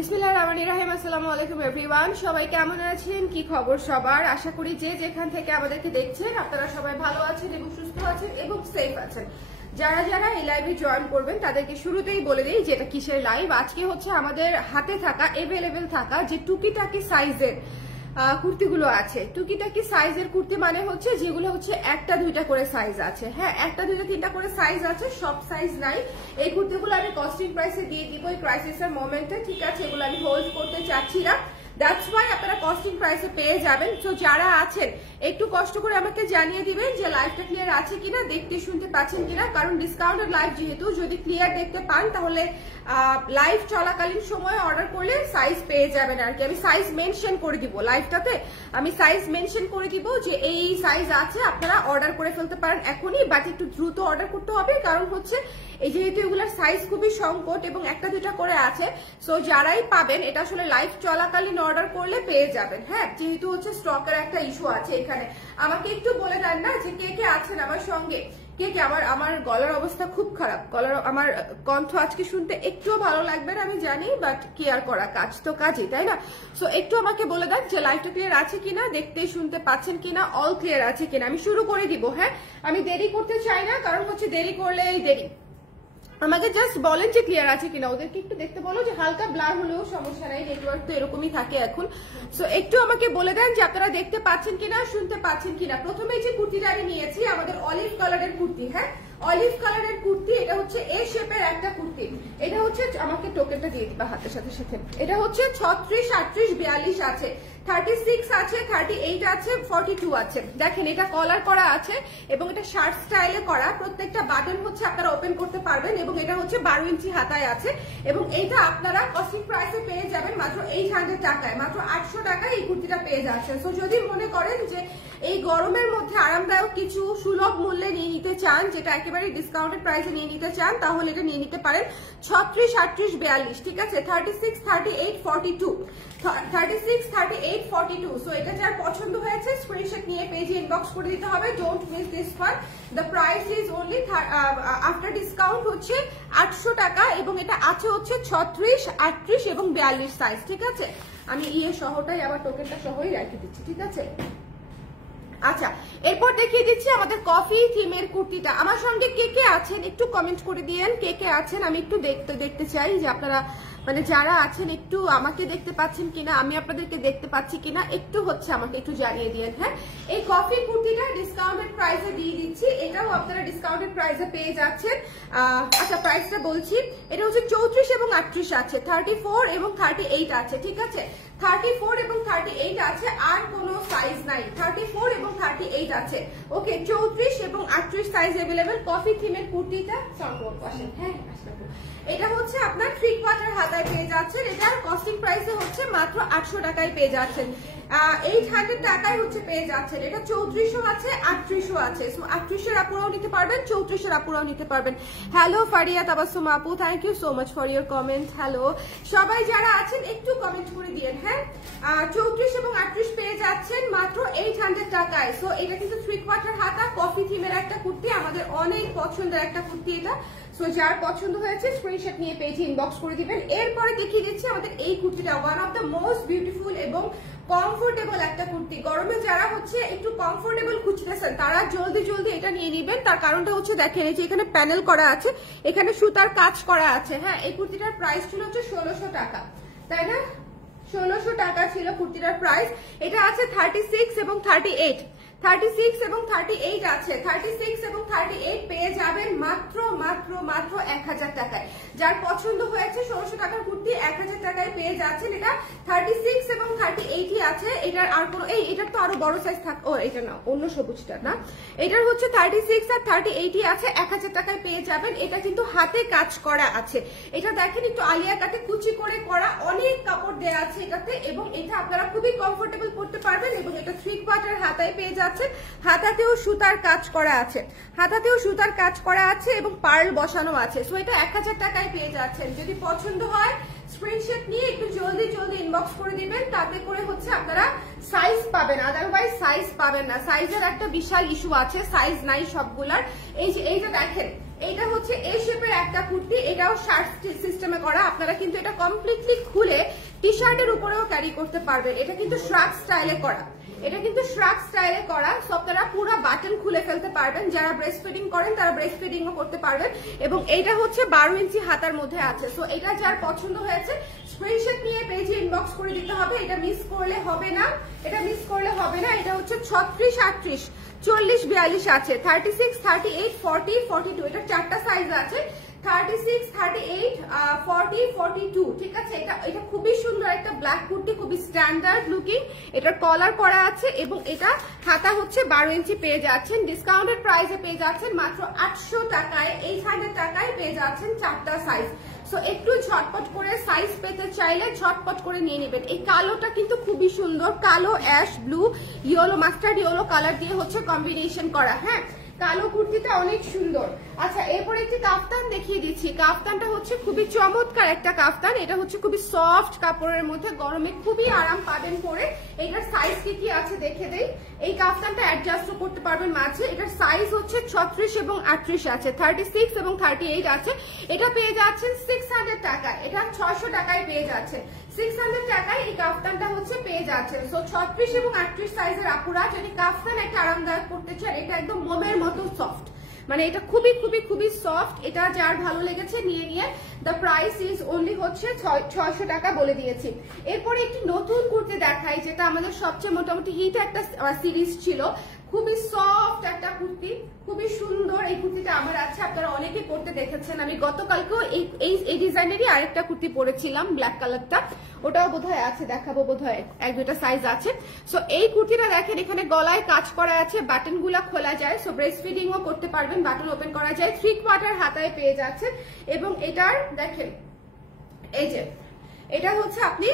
বিসমিল্লাহির রহমানির রহিম। আসসালামু আলাইকুম এভরিওয়ান, সবাই কেমন আছেন? কি খবর সবার? আশা করি যে যেখান থেকে আমাদেরকে দেখছেন আপনারা সবাই ভালো আছেন এবং সুস্থ আছেন এবং সেফ আছেন। যারা যারা এই লাইভে জয়েন করবেন তাদেরকে শুরুতেই বলে দিই যে এটা কিসের লাইভ। আজকে হচ্ছে আমাদের হাতে থাকা এভেলেবেল থাকা যে টুকিটাকি সাইজের কুর্তিগুলো আছে। টুকিটাকি সাইজের কুর্তি মানে হচ্ছে যেগুলো হচ্ছে একটা দুইটা করে সাইজ আছে। হ্যাঁ, একটা দুইটা তিনটা করে সাইজ আছে, সব সাইজ নাই। এই কুর্তিগুলো আমি কস্টিং প্রাইসে দিয়ে দিব এই ক্রাইসিসের মোমেন্টে, ঠিক আছে? এগুলো আমি হোল্ড করতে চাচ্ছি না, দ্যাটস ওয়াই আপনারা কস্টিং প্রাইসে পেয়ে যাবেন। তো যারা আছেন একটু কষ্ট করে আমাকে জানিয়ে দিবেন যে লাইভটা ক্লিয়ার আছে কিনা, দেখতে শুনতে পাচ্ছেন কিনা। কারণ ডিসকাউন্টেড লাইভ যেহেতু, যদি ক্লিয়ার দেখতে পান তাহলে লাইভ চলাকালীন সময় অর্ডার করলে সাইজ পেয়ে যাবেন আর কি। আমি সাইজ মেনশন করে দিব লাইভটাতে, আমি সাইজ মেনশন করে দিব যে এই সাইজ আছে, আপনারা অর্ডার করে ফেলতে পারেন এখনই, বাট একটু দ্রুত অর্ডার করতে হবে। কারণ হচ্ছে এই যেহেতু এগুলোর সাইজ খুবই সংকট এবং একটা দুটা করে আছে, সো যারাই পাবেন এটা আসলে লাইভ চলাকালীন অর্ডার করলে পেয়ে যাবেন। হ্যাঁ, যেহেতু হচ্ছে স্টকের একটা ইস্যু আছে এখানে। আমাকে একটু বলে দেন না যে কে কে আছেন আমার সঙ্গে, কে কে। আমার গলার অবস্থা খুব খারাপ, আমার কণ্ঠ আজকে শুনতে একটুও ভালো লাগবে না আমি জানি, বাট কি আর করা, কাজ তো কাজই, তাই না? সো একটু আমাকে বলে দেন যে লাইভটা ক্লিয়ার আছে কিনা, দেখতে শুনতে পাচ্ছেন কিনা, অল ক্লিয়ার আছে কিনা। আমি শুরু করে দিব। হ্যাঁ, আমি দেরি করতে চাই না, কারণ হচ্ছে দেরি করলে এই দেরি। আমাকে জাস্ট বলেন যে ক্লিয়ার আছে কিনা। ওদেরকে একটু দেখতে বলো যে হালকা ব্লার হলেও সমস্যা নাই, নেটওয়ার্ক তো এরকমই থাকে এখন। সো একটু আমাকে বলে দেন যে আপনারা দেখতে পাচ্ছেন কিনা, শুনতে পাচ্ছেন কিনা। প্রথমে যে কুর্তিটা আমি নিয়েছি আমাদের অলিভ কালারের কুর্তি। হ্যাঁ, অলিভ কালারের কুর্তি, এটা হচ্ছে এ শেপের একটা কুর্তি। এটা হচ্ছে, আমাকে টোকেনটা দিয়ে দিবা হাতের সাথে সাথে। এটা হচ্ছে 36, 38, 42 আছে, 36 আছে, 38 আছে, 42 আছে। দেখেন এটা কলার করা আছে এবং এটা শার্ট স্টাইলে করা। প্রত্যেকটা বাটন হচ্ছে আপনারা ওপেন করতে পারবেন এবং এটা হচ্ছে 12 ইঞ্চি হাতায় আছে। এবং এইটা আপনারা কস্টিং প্রাইসে পেয়ে যাবেন মাত্র 800 টাকায়, মাত্র 800 টাকায় এই কুর্তিটা পেয়ে যাচ্ছেন। সো যদি মনে করেন যে এই গরমের মধ্যে আরামদায়ক কিছু সুলভ মূল্যে নিয়ে নিতে চান, যেটা একেবারে ডিসকাউন্টেড প্রাইসে নিয়ে নিতে চান, তাহলে এটা নিয়ে নিতে পারেন। 36, 38, 42, ঠিক আছে? 36, 38, 42, 36, 38, 42। সো এটা যার পছন্দ হয়েছে স্ক্রিনশট নিয়ে পেজে ইনবক্স করে দিতে হবে। Don't miss this one. The price is only after discount হচ্ছে 800 টাকা এবং এটা আছে হচ্ছে 36, 38 এবং 42 সাইজ, ঠিক আছে? আমি সহটাই আবার টোকেনটা সহই রেখে দিচ্ছি, ঠিক আছে? আচ্ছা, এরপর দেখিয়ে দিচ্ছি আমাদের কফি থিমের কুর্তিটা। আমার সঙ্গে কে কে আছেন একটু কমেন্ট করে দিয়েন, কে কে আছেন। আমি একটু দেখতে চাই যে আপনারা মানে যারা আছেন একটু আমাকে দেখতে পাচ্ছেন কিনা, আমি আপনাদেরকে দেখতে পাচ্ছি কিনা, একটু হচ্ছে আমাকে একটু জানিয়ে দিয়েন। হ্যাঁ, এই কফি কুর্তিটা ডিসকাউন্টেড প্রাইসে দিয়ে দিচ্ছি, এটাও আপনারা ডিসকাউন্টেড প্রাইসে পেয়ে যাচ্ছেন। আচ্ছা, প্রাইসটা বলছি। এটা হচ্ছে 34 এবং 38 আছে, 34 এবং 38 আছে, ঠিক আছে? 34 এবং 38 আছে, আর কোনো সাইজ নাই। 34 এবং 38 আছে, ওকে? 34 এবং 38 সাইজ अवेलेबल। কফি থিমের কুর্তিটা হ্যাঁ, এটা হচ্ছে আপনার 3/4 হাতায় পেয়ে যাচ্ছেন। এটার কস্টিং প্রাইসে হচ্ছে মাত্র 800 টাকায় পেয়ে যাচ্ছেন, 800 টাকায় হচ্ছে পেয়ে যাচ্ছেন। এটা 3400 আছে, 3800 আছে। সো 3800 আপুরাও নিতে পারবেন, 3400 আপুরাও নিতে পারবেন। হ্যালো ফারিয়া তাবাসসুম আপু, thank you so much for your comment. Hello সবাই যারা আছেন একটু কমেন্ট করে দিয়েন। হ্যাঁ, 34 এবং 38 পেয়ে যাচ্ছেন মাত্র 800 টাকায়। সো এটা কিন্তু 3/4 হাতা কফি থিমের একটা কুর্তি, আমাদের অনেক পছন্দের একটা কুর্তি এটা। সো যার পছন্দ হয়েছে স্ক্রিনশট নিয়ে পেজে ইনবক্স করে দিবেন। এরপরে দেখিয়ে দিচ্ছি আমাদের এই কুর্তিটা, one of the most beautiful এবং কমফোর্টেবল একটা কুর্তি। গরমে যারা হচ্ছে একটু কমফোর্টেবল খুঁজতেছেন তারা জলদি জলদি এটা নিয়ে নিবেন। তার কারণটা হচ্ছে দেখেন এই যে এখানে প্যানেল করা আছে, এখানে সুতার কাজ করা আছে। হ্যাঁ, এই কুর্তিটার প্রাইস ছিল হচ্ছে 1600 টাকা, তাই না? 1600 টাকা ছিল কুর্তিটার প্রাইস। এটা আছে 36 এবং 38, 36 এবং 38 আছে। 36 এবং 38 পেয়ে যাবেন মাত্র মাত্র মাত্র 1000 টাকায়। যার পছন্দ হয়েছে 1600 টাকার কুর্তি 1000 টাকায় পেয়ে যাচ্ছেন। এটা 36 এবং 38 আছে। এটার আর কোনো এটার তো আরো বড় সাইজ থাক, ও এটা না, অন্য সবুজটা না, এটার হচ্ছে 36 আর 38 আছে, 1000 টাকায় পেয়ে যাবেন। এটা কিন্তু হাতে কাজ করা আছে। এটা দেখেন একটু আলিয়া কাটে কুচি করে করা, অনেক কাপড় দেয়া আছে এটাতে এবং এটা আপনারা খুবই কমফোর্টেবল পড়তে পারবেন। এবং এটা 3/4 হাতায় পেয়ে যাচ্ছেন। হাতাতেও সুতার কাজ করা আছে, হাতাতেও সুতার কাজ করা আছে এবং পার্ল বসানো আছে। সো এটা 1000 টাকায় পেয়ে যাচ্ছেন। যদি পছন্দ হয় স্ক্রিনশট নিয়ে একটু জলদি জলদি ইনবক্স করে দিবেন, তাতে করে হচ্ছে আপনারা সাইজ পাবেন, আদারওয়াইজ সাইজ পাবেন না। সাইজের একটা বিশাল ইস্যু আছে, সাইজ নাই সবগুলার। এইটা দেখেন, এইটা হচ্ছে এই শেপের একটা কুর্তি, এটাও শার্ট সিস্টেমে করা। আপনারা কিন্তু এটা কমপ্লিটলি খুলে টি শার্টের উপরেও ক্যারি করতে পারবেন। এটা কিন্তু শ্রাগ স্টাইলে করা, এটা কিন্তু শ্রাগ স্টাইলে করা। সো আপনারা পুরো বাটন খুলে ফেলতে পারবেন, যারা ব্রেস্ট ফিডিং করেন তারা ব্রেস্ট ফিডিংও করতে পারবেন। এবং এইটা হচ্ছে 12 ইঞ্চি হাতার মধ্যে আছে। সো এটা যার পছন্দ হয়েছে স্ক্রিনশট নিয়ে পেজে ইনবক্স করে দিতে হবে, এটা মিস করলে হবে না, এটা মিস করলে হবে না। এটা হচ্ছে 36, 38, 40, 42 আছে, 36, 38, 40, 42, এটা 4টা সাইজ আছে, 36, 38, 40, 42, ঠিক আছে। এটা খুবই সুন্দর একটা ব্ল্যাক কুর্তি, খুবই স্ট্যান্ডার্ড লুকিং। এটার কলার করা আছে এবং এটা হাতা হচ্ছে 12 ইঞ্চি পেয়ে যাচ্ছেন। ডিসকাউন্টেড প্রাইসে পেয়ে যাচ্ছেন মাত্র 800 টাকায়, 800 টাকায় পেয়ে যাচ্ছেন 4টা সাইজ। সো একটু ঝটপট করে সাইজ পেতে চাইলে ঝটপট করে নিয়ে নেবেন। এই কালোটা কিন্তু খুবই সুন্দর, কালো, ash blue, yellow, mustard yellow colour দিয়ে হচ্ছে কম্বিনেশন করা। হ্যাঁ, কালো কুর্তিটা অনেক সুন্দর। আচ্ছা, এরপর একটি কাফতান দেখিয়ে দিচ্ছি। কাফতানটা হচ্ছে খুবই চমৎকার একটা কাফতান, এটা হচ্ছে খুবই সফট কাপড়ের মধ্যে, গরমে খুবই আরাম পাবেন পরে। এটার সাইজ কি আছে দেখে দেই। এই কাফতানটা অ্যাডজাস্ট করতে পারবেন মাঝে। এটার সাইজ হচ্ছে 36 এবং 38 আছে, 36 এবং 38 আছে। এটা পেয়ে যাচ্ছেন 600 টাকায়, এটা 600 টাকায় পেয়ে যাচ্ছে। 600 টাকায় এই কাফতানটা হচ্ছে পেয়ে যাচ্ছেন। সো 36 এবং 38 সাইজের আপুরা যদি কাফতান একটা আরামদায়ক করতে চান, এটা একদম মোমের মতো সফট, মানে এটা খুবই খুবই খুবই সফট। এটা যার ভালো লেগেছে নিয়ে নিয়ে। দ্য প্রাইস ইজ অনলি হচ্ছে 600 টাকা বলে দিয়েছি। এরপরে একটি নতুন কুর্তি দেখাই, যেটা আমাদের সবচেয়ে মোটামুটি হিট একটা সিরিজ ছিল। খুবই সফট একটা কুর্তি, খুবই সুন্দর। এই কুর্তিটা আমার আছে, আপনারা অনেকে পরতে দেখেছেন। আমি গতকালকেও এই ডিজাইনেরই আরেকটা কুর্তি পরেছিলাম, ব্ল্যাক কালারটা, ওটাও বোধহয় আছে, দেখাবো বোধহয়, 1-2টা সাইজ আছে। সো এই কুর্তিটা দেখেন, এখানে গলায় কাজ করা আছে, বাটন গুলা খোলা যায়। সো ব্রেস্ট ফিডিংও করতে পারবেন, বাটন ওপেন করা যায়। 3/4 হাতায় পেয়ে যাচ্ছেন। এবং এটার দেখেন, এই যে এটা হচ্ছে আপনি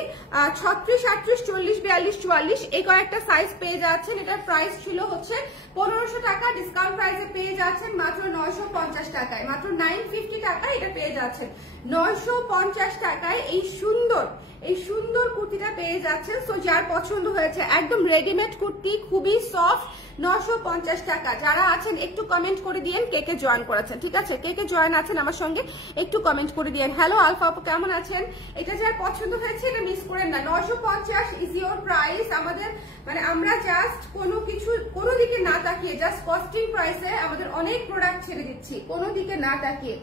36, 38, 40, 42, 44 এই কয়েকটা সাইজ পেয়ে যাচ্ছেন। এটার প্রাইস ছিল হচ্ছে 1500 টাকা, ডিসকাউন্ট প্রাইসে পেয়ে যাচ্ছেন মাত্র 950 টাকায়, মাত্র 950 টাকায় এটা পেয়ে যাচ্ছেন। 950 টাকায় এই সুন্দর কুর্তিটা পেয়ে যাচ্ছেন। সো যার পছন্দ হয়েছে, একদম রেডিমেড কুর্তি, খুবই সফট, 950 টাকা। যারা আছেন একটু কমেন্ট করে দিয়েন কে কে জয়েন করেছেন, ঠিক আছে? কে কে জয়েন আছেন আমার সঙ্গে একটু কমেন্ট করে দিয়েন। হ্যালো আলফা আপু, কেমন আছেন? এটা যার পছন্দ হয়েছে এটা মিস করেন না। 950 ইজ ইওর প্রাইস। আমাদের মানে আমরা জাস্ট কোনো দিকে না তাকিয়ে, জাস্ট কস্টিং প্রাইসে আমাদের অনেক প্রোডাক্ট ছেড়ে দিচ্ছি, কোনো দিকে না তাকিয়ে।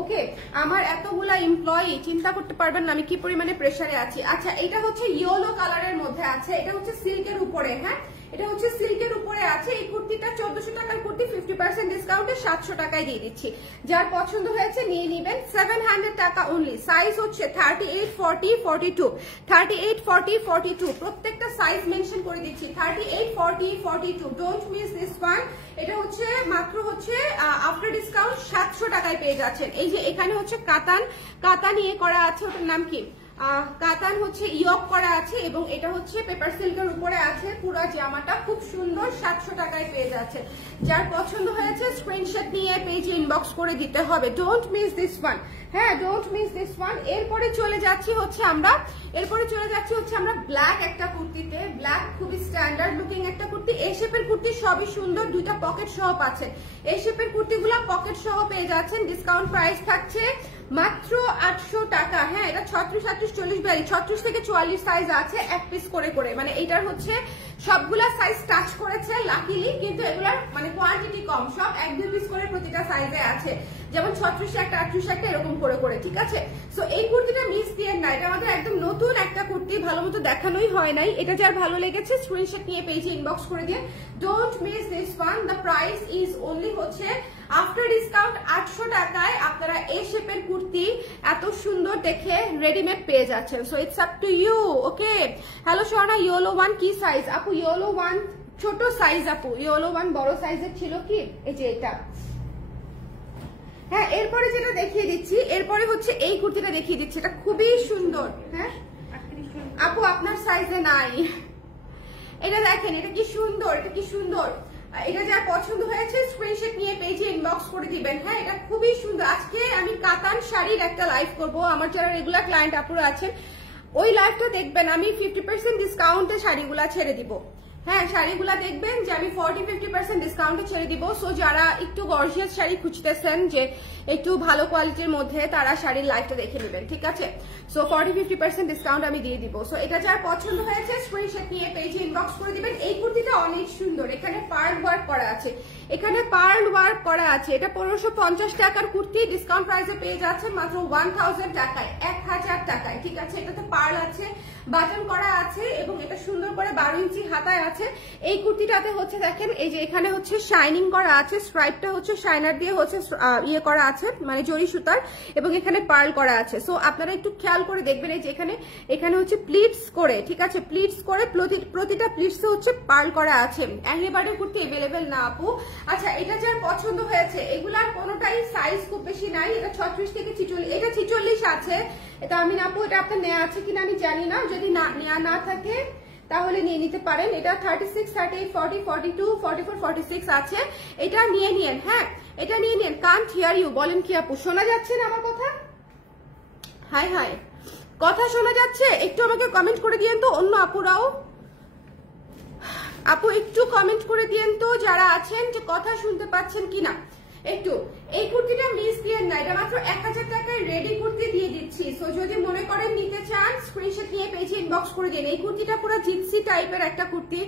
ওকে, আমার এতগুলা এমপ্লয়ি, চিন্তা করতে পারবেন না আমি কি পরিমাণে প্রেসারে আছি। আচ্ছা, এটা হচ্ছে ইয়েলো কালারের মধ্যে আছে, এটা হচ্ছে সিল্কের উপরে। হ্যাঁ, এটা হচ্ছে সিল্কের উপরে আছে। এই কুর্তিটা 1400 টাকার কুর্তি, 50% ডিসকাউন্টে 700 টাকায় দিয়ে দিচ্ছি। যার পছন্দ হয়েছে নিয়ে নিবেন, 700 টাকা অনলি। সাইজ হচ্ছে 38, 40, 42, 38, 40, 42, প্রত্যেকটা সাইজ মেনশন করে দিচ্ছি। 38, 40, 42, ডোন্ট মিস দিস ওয়ান। এটা হচ্ছে মাত্র হচ্ছে আফটার ডিসকাউন্ট 700 টাকায় পেয়ে যাচ্ছেন। এই যে এখানে হচ্ছে কাতান ইয়ে করা আছে, ওটার নাম কি, কাতান হচ্ছে ইয়ক করা আছে, এবং এটা হচ্ছে পেপার সিল্কের উপরে আছে। পুরো জামাটা খুব সুন্দর, 700 টাকায় পেয়ে যাচ্ছে। যার পছন্দ হয়েছে স্ক্রিনশট নিয়ে পেজে ইনবক্স করে দিতে হবে। Don't miss this one. হ্যাঁ, ডোন্ট মিস দিস ওয়ান। এরপরে চলে যাচ্ছি হচ্ছে আমরা ব্ল্যাক একটা কুর্তিতে। ব্ল্যাক খুবই স্ট্যান্ডার্ড লুকিং একটা কুর্তি। এই শেপের কুর্তি সবই সুন্দর, 2টা পকেট সহ পাচ্ছে। এই শেপের কুর্তিগুলো পকেট সহ পেয়ে যাচ্ছেন। ডিসকাউন্ট প্রাইস থাকছে মাত্র 800 টাকা। হ্যাঁ, এটা 36, 38, 40, 42, 36 থেকে 44 সাইজ আছে, এক পিস করে করে। মানে এটার হচ্ছে সবগুলা সাইজ টাচ করেছে লাকিলি, কিন্তু এগুলার মানে কোয়ান্টিটি কম, সব 1-2 পিস করে প্রতিটা সাইজে আছে। যেমন 36 একটা, 38 একটা, এরকম করে করে, ঠিক আছে? সো এই কুর্তিটা মিস দিয়েন না, এটা আমাদের একদম নতুন একটা কুর্তি, ভালো মতো দেখানোই হয় নাই। এটা যার ভালো লেগেছে স্ক্রিনশট নিয়ে পেজে ইনবক্স করে দিয়ে। Don't miss this one. The price is only হচ্ছে আফটার ডিসকাউন্ট 800 টাকায় আপনারা এই শেপের কুর্তি এত সুন্দর দেখে রেডিমেড পেয়ে যাচ্ছেন। So it's up to you. Okay, hello সোনা, ইয়েলো ওয়ান কি সাইজ আপু? ইয়েলো ওয়ান ছোট সাইজ আপু, ইয়েলো ওয়ান বড় সাইজের ছিল কি, এই যে এটা। হ্যাঁ, এরপরে যেটা দেখিয়ে দিচ্ছি, এরপরে হচ্ছে এই কুর্তিটা দেখিয়ে দিচ্ছি, এটা খুবই সুন্দর। হ্যাঁ আপু, আপনার সাইজে নাই। এটা দেখেন, এটা কি সুন্দর, এটা কি সুন্দর। এটা যার পছন্দ হয়েছে স্ক্রিনশট নিয়ে পেজে ইনবক্স করে দিবেন। হ্যাঁ, এটা খুবই সুন্দর। আজকে আমি কাতান শাড়ি শাড়ির একটা লাইভ করব। আমার যারা রেগুলার ক্লায়েন্ট আপুরা আছেন ওই লাইভটা দেখবেন, আমি 50% ডিসকাউন্টে শাড়িগুলা ছেড়ে দিব। হ্যাঁ, শাড়িগুলা দেখবেন যে আমি 40-50% ডিসকাউন্টে ছেড়ে দিব। সো যারা একটু গর্জিয়াস শাড়ি খুঁজতেছেন যে একটু ভালো কোয়ালিটির মধ্যে, তারা শাড়ির লাইভটা দেখে নেবেন, ঠিক আছে? সো 40-50% ডিসকাউন্ট আমি দিয়ে দিব। সো এটা যার পছন্দ হয়েছে স্ক্রিনশট নিয়ে পেজে ইনবক্স করে দিবেন। এই কুর্তিটা অনেক সুন্দর, এখানে পার্ল ওয়ার্ক করা আছে, এখানে পার্ল ওয়ার্ক করা আছে। এটা 1550 টাকার কুর্তি, ডিসকাউন্ট প্রাইসে পেয়ে যাচ্ছেন মাত্র 1000 টাকায়, 1000 টাকায়, ঠিক আছে? এটাতে পার্ল আছে, বাটন করা আছে এবং এটা সুন্দর করে 12 ইঞ্চি হাতায় আছে। এই কুর্তিটাতে হচ্ছে দেখেন এই যে এখানে হচ্ছে শাইনিং করা আছে, স্ট্রাইপটা হচ্ছে শাইনার দিয়ে হচ্ছে ইয়ে করা আছে, মানে জরি সুতার, এবং এখানে পার্ল করা আছে। সো আপনারা একটু খেয়াল করে দেখবেন এই যে এখানে হচ্ছে প্লিটস করে, ঠিক আছে? প্লিটস করে প্রতিটা প্লিটসে হচ্ছে পার্ল করা আছে। একেবারে কুর্তি अवेलेबल না আপু। আচ্ছা, এটা যার পছন্দ হয়েছে, এগুলার কোনোটাই সাইজ খুব বেশি নাই। এটা 36 থেকে 46, এটা 46 আছে। এটা আমি না আপু, এটা আপনার নেওয়া আছে কিনা আমি জানি না, যদি নেওয়া না থাকে তাহলে নিয়ে নিতে পারেন। এটা 36, 38, 40, 42, 44, 46 আছে, এটা নিয়ে নিন। হ্যাঁ, এটা নিয়ে নিন। কান্ট হিয়ার ইউ, বলেন কি আপু, শোনা যাচ্ছে না আমার কথা? হাই হাই, কথা শোনা যাচ্ছে? একটু আমাকে কমেন্ট করে দিয়েন তো, অন্য আপুরাও। আপু একটু কমেন্ট করে দিয়েন তো যারা আছেন যে কথা শুনতে পাচ্ছেন কিনা একটু। এই কুর্তিটা মিস দিয়েন না, এটা মাত্র 1000 টাকায় রেডি কুর্তি দিয়ে দিচ্ছি। সো যদি মনে করেন নিতে চান স্ক্রিনশট নিয়ে পেজে ইনবক্স করে দিন। এই কুর্তিটা পুরো জিন্সি টাইপের একটা কুর্তি,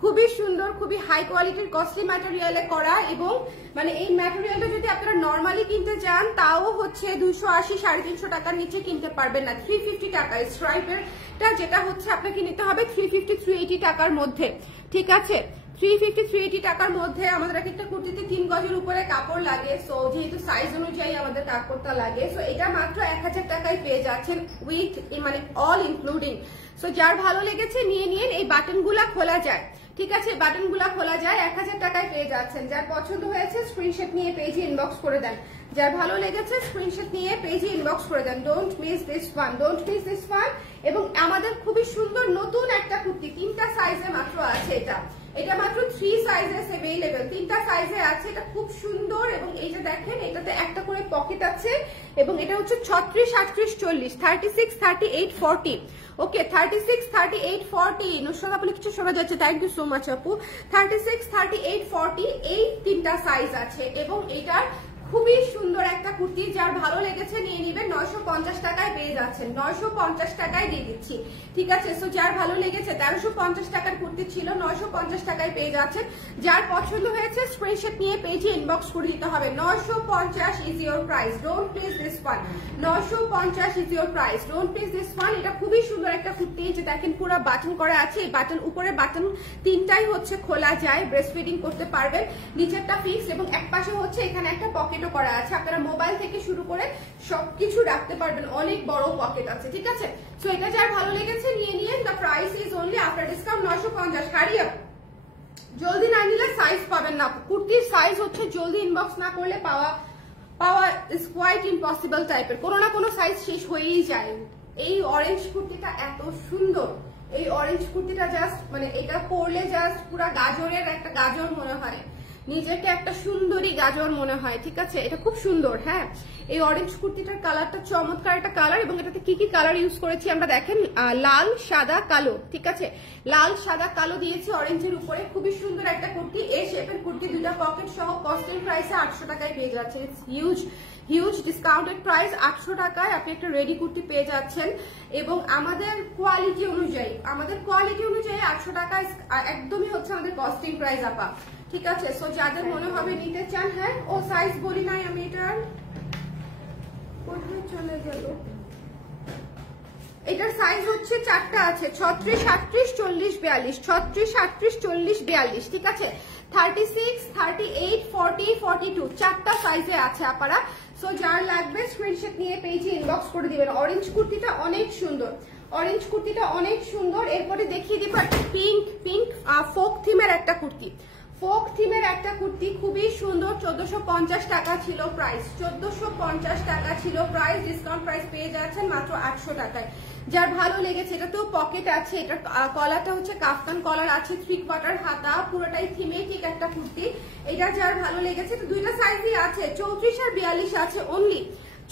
খুবই সুন্দর, খুবই হাই কোয়ালিটির কস্টলি ম্যাটেরিয়ালে করা, এবং মানে এই ম্যাটেরিয়ালটা যদি আপনারা নর্মালি কিনতে চান তাও হচ্ছে 280, 350 টাকার নিচে কিনতে পারবেন না। 350 টাকা স্ট্রাইপেরটা যেটা হচ্ছে আপনাকে নিতে হবে 350-380 টাকার মধ্যে, ঠিক আছে? 350-380 টাকার মধ্যে। আমাদের একটা কুর্তিতে 3 গজের উপরে কাপড় লাগে, সো যেহেতু সাইজ অনুযায়ী আমাদের কাপড়টা লাগে। সো এটা মাত্র 1000 টাকায় পেয়ে যাচ্ছেন উইথ মানে অল ইনক্লুডিং। সো যার ভালো লেগেছে নিয়ে নিন। এই বাটনগুলা খোলা যায়, ঠিক আছে? বাটনগুলা খোলা যায়, 1000 টাকায় পেয়ে যাচ্ছেন। যার পছন্দ হয়েছে স্ক্রিনশট নিয়ে পেজে ইনবক্স করে দেন। যার ভালো লেগেছে স্ক্রিনশট নিয়ে পেজে ইনবক্স করে দেন। Don't miss this one, don't miss this one. এবং আমাদের খুবই সুন্দর নতুন একটা কুর্তি, 3টা সাইজে মাত্র আছে। এটা মাত্র 3 সাইজেস अवेलेबल, 3টা সাইজে আছে। এটা খুব সুন্দর, এবং এই যে দেখেন এটাতে একটা করে পকেট আছে, এবং এটা হচ্ছে 36, 38, 40, 36, 38, 40। ওকে, 36, 38, 40। নুসরাত আপনি কিছু শোনা যাচ্ছে, থ্যাংক ইউ সো মাচ আপু। 36, 38, 40 এই 3টা সাইজ আছে, এবং এটার খুবই সুন্দর একটা কুর্তি। যার ভালো লেগেছে নিয়ে নিবেন। 950 টাকায় পেয়ে যাচ্ছেন, 950 টাকায় দিয়ে দিচ্ছি, ঠিক আছে? সো যার ভালো লেগেছে, 1350 টাকার কুর্তি ছিল, 950 টাকায় পেয়ে যাচ্ছেন। যার পছন্দ হয়েছে স্ক্রিনশট নিয়ে পেজে ইনবক্স করে দিতে হবে। 950 is your price, don't miss this one. 950 is your price, don't miss this one. এটা খুবই সুন্দর একটা কুর্তি, যে দেখেন পুরো বাটন করা আছে। এই বাটন, উপরে বাটন 3টাই হচ্ছে খোলা যায়, ব্রেস্ট ফিডিং করতে পারবেন। নিচেরটা ফিক্স, এবং এক পাশে হচ্ছে এখানে একটা পকেট করা আছে। আপনারা মোবাইল থেকে শুরু করে সবকিছু রাখতে পারবেন, অনেক বড় পকেট আছে, ঠিক আছে? সো এটা যার ভালো লেগেছে নিয়ে নিন। The price is only after discount 950। Hurry up, জলদি না নিলে সাইজ পাবেন না। কুর্তির সাইজ হচ্ছে জলদি ইনবক্স না করলে পাওয়া ইজ কোয়াইট ইম্পসিবল টাইপের, কোনো না কোনো সাইজ শেষ হয়েই যায়। এই অরেঞ্জ কুর্তিটা এত সুন্দর, এই অরেঞ্জ কুর্তিটা জাস্ট মানে এটা পরলে জাস্ট পুরা গাজরের একটা গাজর মনে হয়, নিজেকে একটা সুন্দরী গাজর মনে হয়, ঠিক আছে? এটা খুব সুন্দর। হ্যাঁ, এই অরেঞ্জ কুর্তিটার কালারটা চমৎকার একটা কালার, এবং এটাতে কি কি কালার ইউজ করেছি আমরা দেখেন, লাল, সাদা, কালো, ঠিক আছে? লাল, সাদা, কালো দিয়েছি অরেঞ্জের উপরে। খুবই সুন্দর একটা কুর্তি, এই শেপের কুর্তি, 2টা পকেট সহ কস্টিং প্রাইসে 800 টাকায় পেয়ে যাচ্ছে। It's huge discounted price. 800 টাকায় আপনি একটা রেডি কুর্তি পেয়ে যাচ্ছেন, এবং আমাদের কোয়ালিটি অনুযায়ী 800 টাকায় একদমই হচ্ছে আমাদের কস্টিং প্রাইস আপা, ঠিক আছে? সো যাদের মনে হবে নিতে চান, হ্যাঁ ও সাইজ বলি নাই আমি, এটার কোথায় চলে গেল, এটার সাইজ হচ্ছে 4টা আছে, 36, 38, 40, 42, 36, 38, 40, 42, ঠিক আছে? 36, 38, 40, 42 4টা সাইজে আছে আপনারা। সো যার লাগবে স্ক্রিনশট নিয়ে পেজে ইনবক্স করে দিবেন। অরেঞ্জ কুর্তিটা অনেক সুন্দর, অরেঞ্জ কুর্তিটা অনেক সুন্দর। এরপরে দেখিয়ে দিব একটা পিঙ্ক ফোক থিমের একটা কুর্তি, ফোক থিমের একটা কুর্তি, খুবই সুন্দর। 1450 টাকা ছিল প্রাইস, 1450 টাকা ছিল প্রাইস। ডিসকাউন্ট প্রাইস পেয়ে যাচ্ছেন মাত্র 800 টাকায়। যার ভালো লেগেছে, এটা তো পকেট আছে, এটা কলারটা হচ্ছে কাফতান কলার আছে, 3/4 হাতা, পুরোটাই থিমেটিক একটা কুর্তি। এটা যার ভালো লেগেছে, তো 2টা সাইজই আছে, 34 আর 42 আছে অনলি।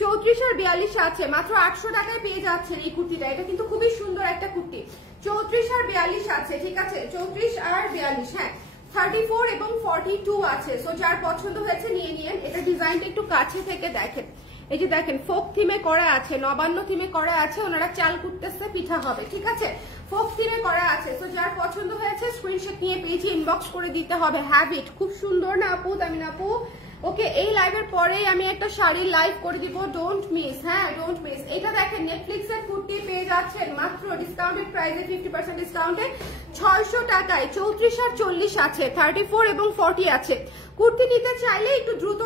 34 আর 42 আছে, মাত্র 800 টাকায় পেয়ে যাচ্ছেন এই কুর্তিটা। এটা কিন্তু খুবই সুন্দর একটা কুর্তি। 34 আর 42 আছে, ঠিক আছে, 34 আর 42, হ্যাঁ 34 এবং 42 আছে। সো যার পছন্দ হয়েছে নিয়ে নিন। এটা ডিজাইনটা একটু কাছে থেকে দেখেন, এই যে দেখেন ফোক থিমে করা আছে, নবান্ন থিমে করা আছে, ওনারা চাল কুটতেছে পিঠা হবে, ঠিক আছে, ফোক থিমে করা আছে। তো যার পছন্দ হয়েছে স্ক্রিনশট নিয়ে পেজে ইনবক্স করে দিতে হবে। হ্যাবিট খুব সুন্দর না আপু, তামিন আপু? ওকে, এই লাইভের পরেই আমি একটা শাড়ির লাইভ করে দিব, ডোন্ট মিস, হ্যাঁ ডোন্ট মিস। এটা দেখেন নেটফ্লিক্স এর কুর্তি পেয়ে যাচ্ছেন মাত্র ডিসকাউন্টেড প্রাইসে 50% ডিসকাউন্টে 600 টাকায়। 34 আর 40 আছে, 34 এবং 40 আছে। কুর্তি নিতে চাইলে একটু দ্রুত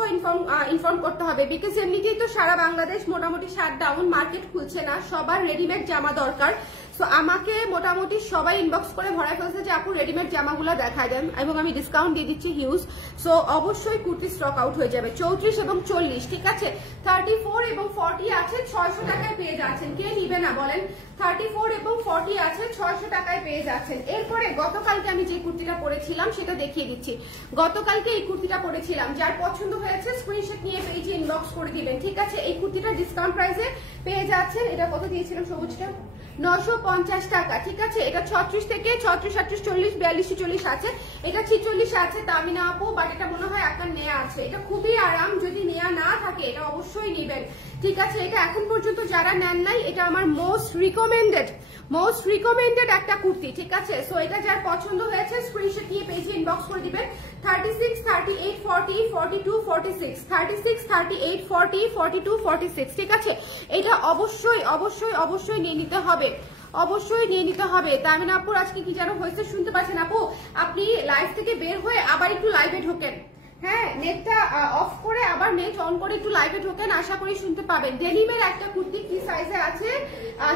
ইনফর্ম করতে হবে, বিকজ এমনিতেই তো সারা বাংলাদেশ মোটামুটি শাটডাউন, মার্কেট খুলছে না, সবার রেডিমেড জামা দরকার। সো আমাকে মোটামুটি সবাই ইনবক্স করে ভরায় ফেলছে যে আপু রেডিমেড জামাগুলো দেখায় দেন, এবং আমি ডিসকাউন্ট দিয়ে দিচ্ছি হিউজ। সো অবশ্যই কুর্তি স্টক আউট হয়ে যাবে। 34 এবং 40, ঠিক আছে, 34 এবং 40 আছে, 600 টাকায় পেয়ে যাচ্ছেন। কে নিবে না বলেন? 34 এবং 40 আছে, 600 টাকায় পেয়ে যাচ্ছেন। এরপরে গতকালকে আমি যে কুর্তিটা পরেছিলাম সেটা দেখিয়ে দিচ্ছি। গতকালকে এই কুর্তিটা পরেছিলাম, যার পছন্দ হয়েছে স্ক্রিনশট নিয়ে পেজে ইনবক্স করে দিবেন, ঠিক আছে। এই কুর্তিটা ডিসকাউন্ট প্রাইসে পেয়ে যাচ্ছেন। এটা কত দিয়েছিলাম সবুজটা? 950 টাকা, ঠিক আছে। এটা 36 থেকে 36, 38, 40, 42, 40 আছে। এটা 46 আছে তামিনা আপু, বাট এটা মনে হয় আপনার নেয়া আছে। এটা খুবই আরাম, যদি নেয়া না থাকে এটা অবশ্যই নেবেন, ঠিক আছে। এটা এখন পর্যন্ত যারা নেন নাই, এটা আমার মোস্ট রিকমেন্ডেড একটা কুর্তি, ঠিক আছে। সো এটা যার পছন্দ হয়েছে স্ক্রিনশট নিয়ে পেজে ইনবক্স করে দিবেন। 36, 38, 40, 42, 46, 36, 38, 40, 42, 46, ঠিক আছে। এটা অবশ্যই অবশ্যই অবশ্যই নিয়ে নিতে হবে, অবশ্যই নিয়ে নিতে হবে। তামিনা আপুর আজকে কি যেন হয়েছে শুনতে পাচ্ছেন আপু? আপনি লাইভ থেকে বের হয়ে আবার একটু লাইভে ঢোকেন, হ্যাঁ নেটটা অফ করে আবার নেট অন করে একটু লাইভে ঢোকেন, আশা করি শুনতে পাবেন। ডেনিমের একটা কুর্তি কি সাইজে আছে?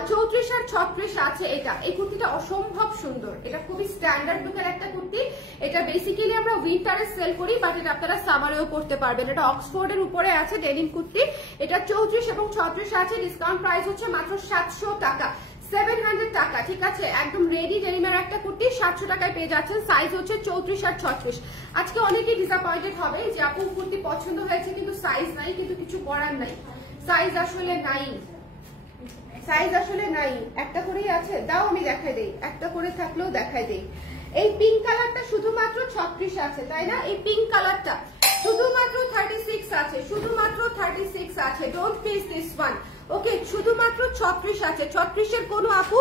34 আর 36 আছে। এটা এই কুর্তিটা অসম্ভব সুন্দর, এটা খুবই স্ট্যান্ডার্ড লুকের একটা কুর্তি। এটা বেসিক্যালি আমরা উইন্টারে সেল করি, বাট এটা আপনারা সামারেও পরতে পারবেন। এটা অক্সফোর্ডের উপরে আছে ডেনিম কুর্তি। এটা 34 এবং 36 আছে, ডিসকাউন্ট প্রাইস হচ্ছে মাত্র 700 টাকা, 700 টাকা, ঠিক আছে। একদম রেডি ডেনিমের একটা কুর্তি 700 টাকায় পেয়ে যাচ্ছেন। সাইজ হচ্ছে 34 আর 36। আজকে অনেকেই ডিসঅ্যাপয়েন্টেড হবে যে আপু কুর্তি পছন্দ হয়েছে কিন্তু সাইজ নাই, কিন্তু কিছু করার নাই, সাইজ আসলে নাই, সাইজ আসলে নাই। একটা করেই আছে, দাও আমি দেখাই দেই, একটা করে থাকলেও দেখাই দেই। এই পিঙ্ক কালারটা শুধুমাত্র 36 আছে, তাই না? এই পিঙ্ক কালারটা শুধুমাত্র 36 আছে, শুধুমাত্র 36 আছে, ডোন্ট মিস দিস ওয়ান। ওকে, শুধুমাত্র 36 আছে। 36 এর কোনো আপু,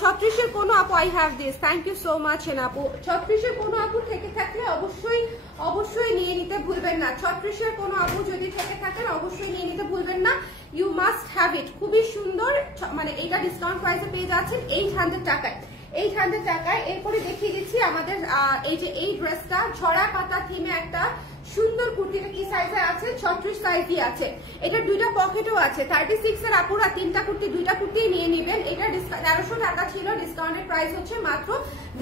36 এর কোনো আপু, I have this, thank you so much এন আপু। 36 এর কোনো আপু থেকে থাকলে অবশ্যই অবশ্যই নিয়ে নিতে ভুলবেন না। 36 এর কোনো আপু যদি থেকে থাকেন অবশ্যই নিয়ে নিতে ভুলবেন না, ইউ মাস্ট হ্যাভ ইট। খুবই সুন্দর, মানে এটা ডিসকাউন্ট প্রাইসে পেয়ে যাচ্ছেন 800 টাকায়, 800 টাকায়। এরপরে দেখিয়ে দিচ্ছি আমাদের এই যে এই ড্রেসটা ঝরা পাতা থিমে একটা সুন্দর কুর্তিটা কি সাইজে আছে? 36 সাইজই আছে। এটা দুইটা পকেটও আছে। 36 এর আপুরা তিনটা কুর্তি, দুইটা কুর্তি নিয়ে নেবেন। এটা 1300 টাকা ছিল, ডিসকাউন্টেড প্রাইস হচ্ছে মাত্র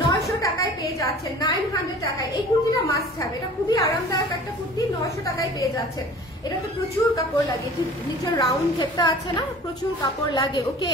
900 টাকায় পেয়ে যাচ্ছেন, 900 টাকায়। এই কুর্তিটা মাস্ট হ্যাভ, এটা খুবই আরামদায়ক একটা কুর্তি, 900 টাকায় পেয়ে যাচ্ছেন। এটা তো প্রচুর কাপড় লাগে, নিচের রাউন্ড ঘেরটা আছে না, প্রচুর কাপড় লাগে। ওকে,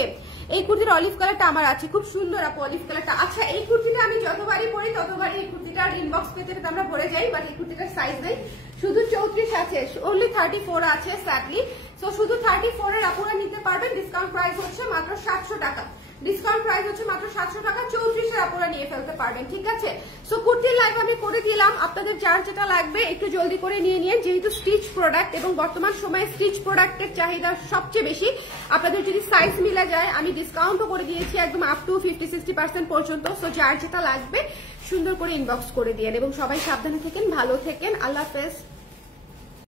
এই কুর্তির অলিভ কালারটা আমার আছে, খুব সুন্দর আপু অলিভ কালারটা। আচ্ছা, এই কুর্তিটা আমি যতবারই পরি ততবারই এই কুর্তিটার ইনবক্স পেতে আমরা ভরে যাই, বাট এই কুর্তিটার সাইজ নেই, শুধু 34 আছে, অনলি 34 আছে স্যাডলি। সো শুধু 34 এর আপুরা নিতে পারবেন, ডিসকাউন্ট প্রাইস হচ্ছে মাত্র 700 টাকা, ডিসকাউন্ট প্রাইস হচ্ছে মাত্র 700 টাকা। 34 এর আপুরা নিয়ে ফেলতে পারবেন, ঠিক আছে। সো কুর্তির লাইভ আমি করে দিলাম, আপনাদের যার যেটা লাগবে একটু জলদি করে নিয়ে নিন, যেহেতু স্টিচ প্রোডাক্ট এবং বর্তমান সময়ে স্টিচ প্রোডাক্টের চাহিদা সবচেয়ে বেশি। আপনাদের যদি সাইজ মিলে যায় আমি ডিসকাউন্টও করে দিয়েছি একদম আপ টু 50-60% পর্যন্ত। সো যার যেটা লাগবে সুন্দর করে ইনবক্স করে দিয়েন, এবং সবাই সাবধানে থাকেন, ভালো থাকেন, আল্লাহ হাফেজ।